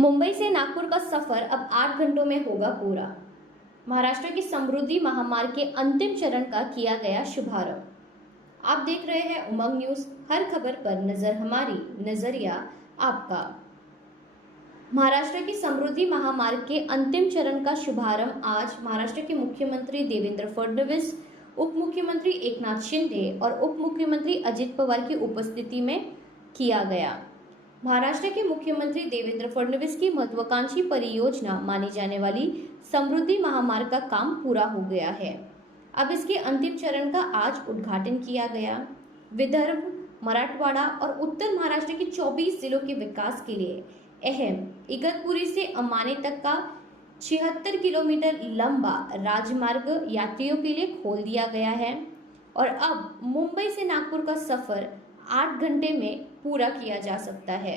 मुंबई से नागपुर का सफर अब 8 घंटों में होगा पूरा। महाराष्ट्र की समृद्धि महामार्ग के अंतिम चरण का किया गया शुभारंभ। आप देख रहे हैं उमंग न्यूज। हर खबर पर नजर हमारी, नजरिया आपका। महाराष्ट्र की समृद्धि महामार्ग के अंतिम चरण का शुभारंभ आज महाराष्ट्र के मुख्यमंत्री देवेंद्र फडणवीस, उप मुख्यमंत्री एकनाथ शिंदे और उप मुख्यमंत्री अजित पवार की उपस्थिति में किया गया। महाराष्ट्र के मुख्यमंत्री देवेंद्र फडणवीस की महत्वाकांक्षी परियोजना मानी जाने वाली समृद्धि महामार्ग का काम पूरा हो गया है। अब इसके अंतिम चरण का आज उद्घाटन किया गया। विदर्भ, मराठवाड़ा और उत्तर महाराष्ट्र के 24 जिलों के विकास के लिए अहम इगतपुरी से अमानी तक का 76 किलोमीटर लंबा राजमार्ग यात्रियों के लिए खोल दिया गया है और अब मुंबई से नागपुर का सफर 8 घंटे में पूरा किया जा सकता है।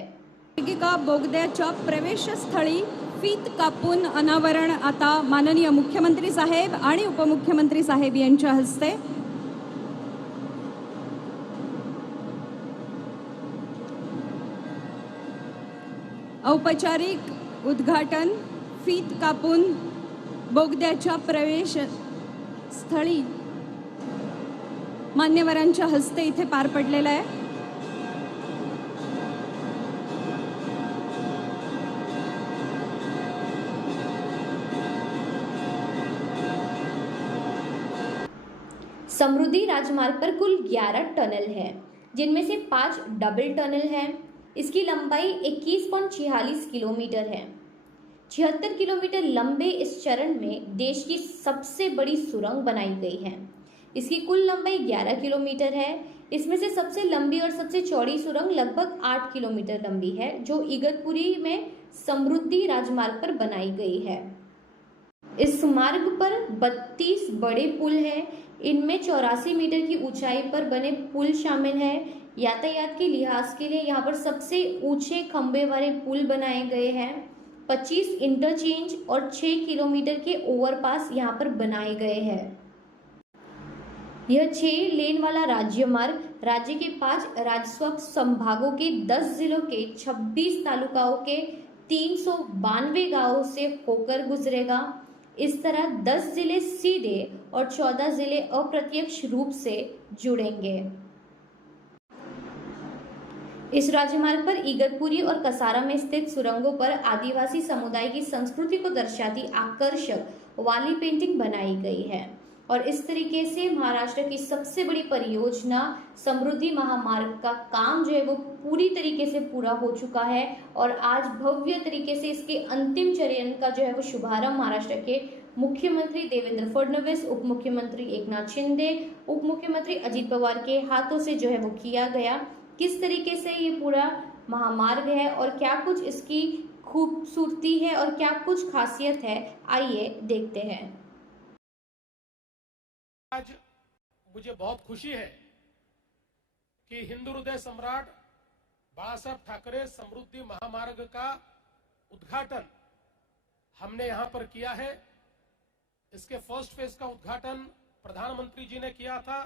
मार्गिका बोगद्याच्या प्रवेशस्थळी फीत कापून अनावरण आता माननीय मुख्यमंत्री साहेब आणि उपमुख्यमंत्री साहेब यांच्या हस्ते औपचारिक उद्घाटन फीत कापून बोगद्याच्या प्रवेशस्थळी मान्यवरांच्या हस्ते इथे पार पडलेला आहे। समृद्धि राजमार्ग पर कुल 11 टनल है, जिनमें से 5 डबल टनल है। इसकी लंबाई 21.46 किलोमीटर है। 76 किलोमीटर लंबे इस चरण में देश की सबसे बड़ी सुरंग बनाई गई है। इसकी कुल लंबाई 11 किलोमीटर है। इसमें से सबसे लंबी और सबसे चौड़ी सुरंग लगभग 8 किलोमीटर लंबी है, जो इगतपुरी में समृद्धि राजमार्ग पर बनाई गई है। इस मार्ग पर 32 बड़े पुल हैं। इनमें 84 मीटर की ऊंचाई पर बने पुल शामिल हैं। यातायात के लिहाज के लिए यहाँ पर सबसे ऊंचे खंभे वाले पुल बनाए गए हैं। 25 इंटरचेंज और 6 किलोमीटर के ओवरपास यहाँ पर बनाए गए हैं। यह 6 लेन वाला राज्य मार्ग राज्य के 5 राजस्व संभागों के 10 जिलों के 26 तालुकाओं के 392 गांवों से होकर गुजरेगा। इस तरह 10 जिले सीधे और 14 जिले अप्रत्यक्ष रूप से जुड़ेंगे। इस राजमार्ग पर इगतपुरी और कसारा में स्थित सुरंगों पर आदिवासी समुदाय की संस्कृति को दर्शाती आकर्षक वाली पेंटिंग बनाई गई है और इस तरीके से महाराष्ट्र की सबसे बड़ी परियोजना समृद्धि महामार्ग का काम जो है वो पूरी तरीके से पूरा हो चुका है और आज भव्य तरीके से इसके अंतिम चरण का जो है वो शुभारंभ महाराष्ट्र के मुख्यमंत्री देवेंद्र फडणवीस, उप मुख्यमंत्री एकनाथ शिंदे, उप मुख्यमंत्री अजित पवार के हाथों से जो है वो किया गया। किस तरीके से ये पूरा महामार्ग है और क्या कुछ इसकी खूबसूरती है और क्या कुछ खासियत है, आइए देखते हैं। आज मुझे बहुत खुशी है कि हिंदू हृदय सम्राट बाला साहब ठाकरे समृद्धि महामार्ग का उद्घाटन हमने यहां पर किया है। इसके फर्स्ट फेज का उद्घाटन प्रधानमंत्री जी ने किया था।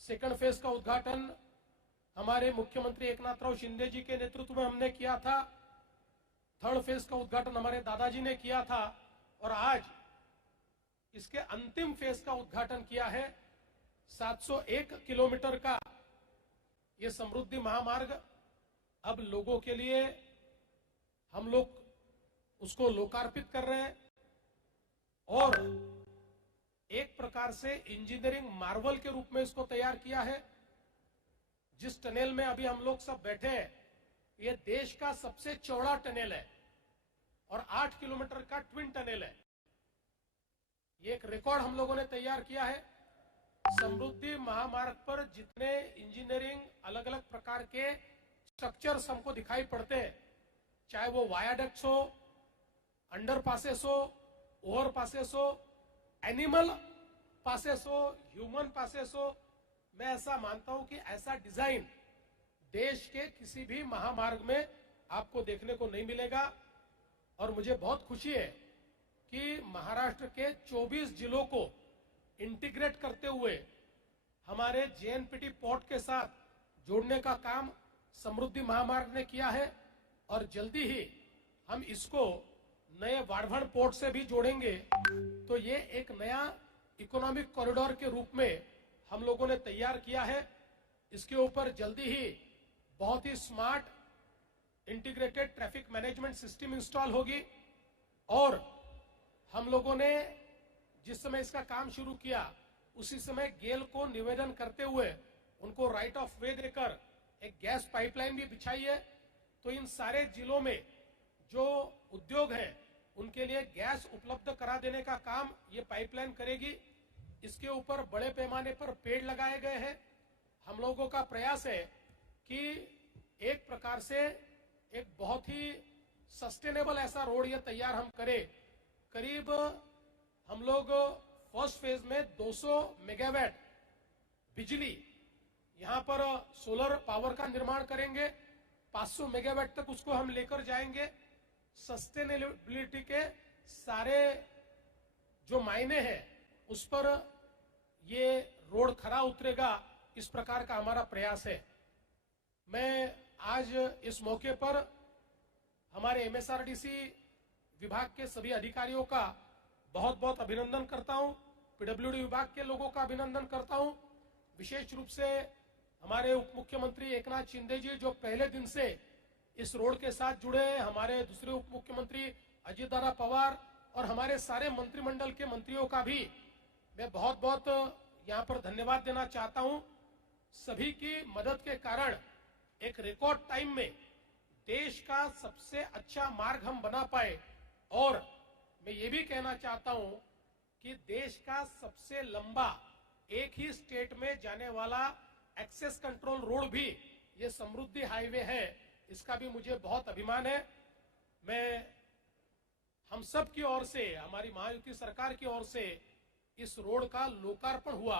सेकंड फेज का उद्घाटन हमारे मुख्यमंत्री एकनाथ शिंदे जी के नेतृत्व में हमने किया था। थर्ड फेज का उद्घाटन हमारे दादाजी ने किया था और आज इसके अंतिम फेज का उद्घाटन किया है। 701 किलोमीटर का ये समृद्धि महामार्ग अब लोगों के लिए हम लोग उसको लोकार्पित कर रहे हैं और एक प्रकार से इंजीनियरिंग मार्वल के रूप में इसको तैयार किया है। जिस टनल में अभी हम लोग सब बैठे हैं, ये देश का सबसे चौड़ा टनल है और 8 किलोमीटर का ट्विन टनल है। ये एक रिकॉर्ड हम लोगों ने तैयार किया है। समृद्धि महामार्ग पर जितने इंजीनियरिंग अलग अलग प्रकार के स्ट्रक्चर्स हमको दिखाई पड़ते हैं, चाहे वो वायाडक्ट्स हो, अंडर पासेस हो, ओवर पासेस हो, एनिमल पासेस हो, ह्यूमन पासेस हो, मैं ऐसा मानता हूं कि ऐसा डिजाइन देश के किसी भी महामार्ग में आपको देखने को नहीं मिलेगा। और मुझे बहुत खुशी है कि महाराष्ट्र के 24 जिलों को इंटीग्रेट करते हुए हमारे जेएनपीटी पोर्ट के साथ जोड़ने का काम समृद्धि महामार्ग ने किया है और जल्दी ही हम इसको नए वाढ़वण पोर्ट से भी जोड़ेंगे तो ये एक नया इकोनॉमिक कॉरिडोर के रूप में हम लोगों ने तैयार किया है। इसके ऊपर जल्दी ही बहुत ही smart integrated traffic management system install होगी और हम लोगों ने जिस समय इसका काम शुरू किया उसी समय गेल को निवेदन करते हुए उनको राइट ऑफ वे देकर एक गैस पाइपलाइन भी बिछाई है। तो इन सारे जिलों में जो उद्योग हैं उनके लिए गैस उपलब्ध करा देने का काम ये पाइपलाइन करेगी। इसके ऊपर बड़े पैमाने पर पेड़ लगाए गए हैं। हम लोगों का प्रयास है कि एक प्रकार से एक बहुत ही सस्टेनेबल ऐसा रोड ये तैयार हम करें। करीब हम लोग फर्स्ट फेज में 200 मेगावाट बिजली यहां पर सोलर पावर का निर्माण करेंगे। 500 मेगावाट तक उसको हम लेकर जाएंगे। सस्टेनेबिलिटी के सारे जो मायने हैं उस पर ये रोड खरा उतरेगा, इस प्रकार का हमारा प्रयास है। मैं आज इस मौके पर हमारे एमएसआरडीसी विभाग के सभी अधिकारियों का बहुत बहुत अभिनंदन करता हूं। पीडब्ल्यूडी विभाग के लोगों का अभिनंदन करता हूं। विशेष रूप से हमारे उप मुख्यमंत्री एकनाथ शिंदे जी जो पहले दिन से इस रोड के साथ जुड़े हैं, हमारे दूसरे उप मुख्यमंत्री अजितदादा पवार और हमारे सारे मंत्रिमंडल के मंत्रियों का भी मैं बहुत बहुत यहां पर धन्यवाद देना चाहता हूं। सभी की मदद के कारण एक रिकॉर्ड टाइम में देश का सबसे अच्छा मार्ग हम बना पाए और मैं ये भी कहना चाहता हूं कि देश का सबसे लंबा एक ही स्टेट में जाने वाला एक्सेस कंट्रोल रोड भी ये समृद्धि हाईवे है। इसका भी मुझे बहुत अभिमान है। मैं हम सब की ओर से, हमारी महायुति सरकार की ओर से इस रोड का लोकार्पण हुआ